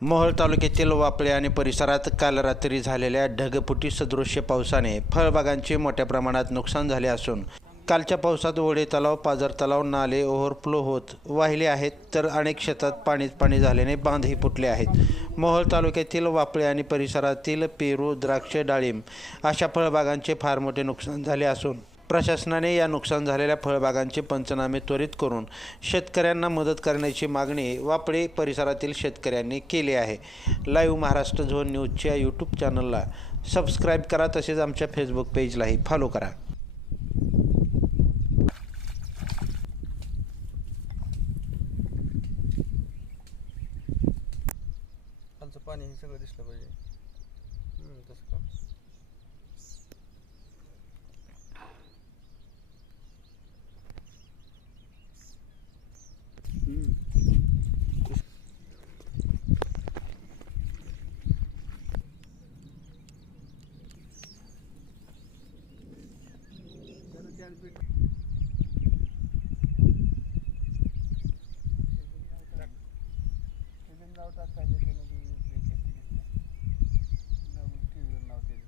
मोहोळ तालुक्यातील वापळे आणि परिसरात काल रात्री झालेल्या ढगफुटी सदृश्य पावसाने फळबागांचे मोठ्या प्रमाणात नुकसान झाले असून कालच्या पावसात ओढे तलाव पाझर तलाव नाले ओव्हरफ्लो होत वाहिले आहेत तर अनेक शेतात पाणीच पाणी झाल्याने बांधही फुटले आहेत. मोहोळ तालुक्यातील वापळे आणि परिसरातील पेरू द्राक्ष डाळिंब अशा फळबागांचे फार मोठे नुकसान झाले असून प्रशासनाने या नुकसान झालेल्या फळबागांचे पंचनामे त्वरित करून शेतकऱ्यांना मदत करण्याची मागणी वापडे परिसरातील शेतकऱ्यांनी केली आहे. लाईव्ह महाराष्ट्र झोन न्यूजच्या यूट्यूब चॅनलला सबस्क्राईब करा तसेच आमच्या फेसबुक पेजलाही फॉलो करा. पाणी हे सगळं दिसलं पाहिजे. तसं का? नाव टाकायचं की नको टी व्हीवर नाव त्याचं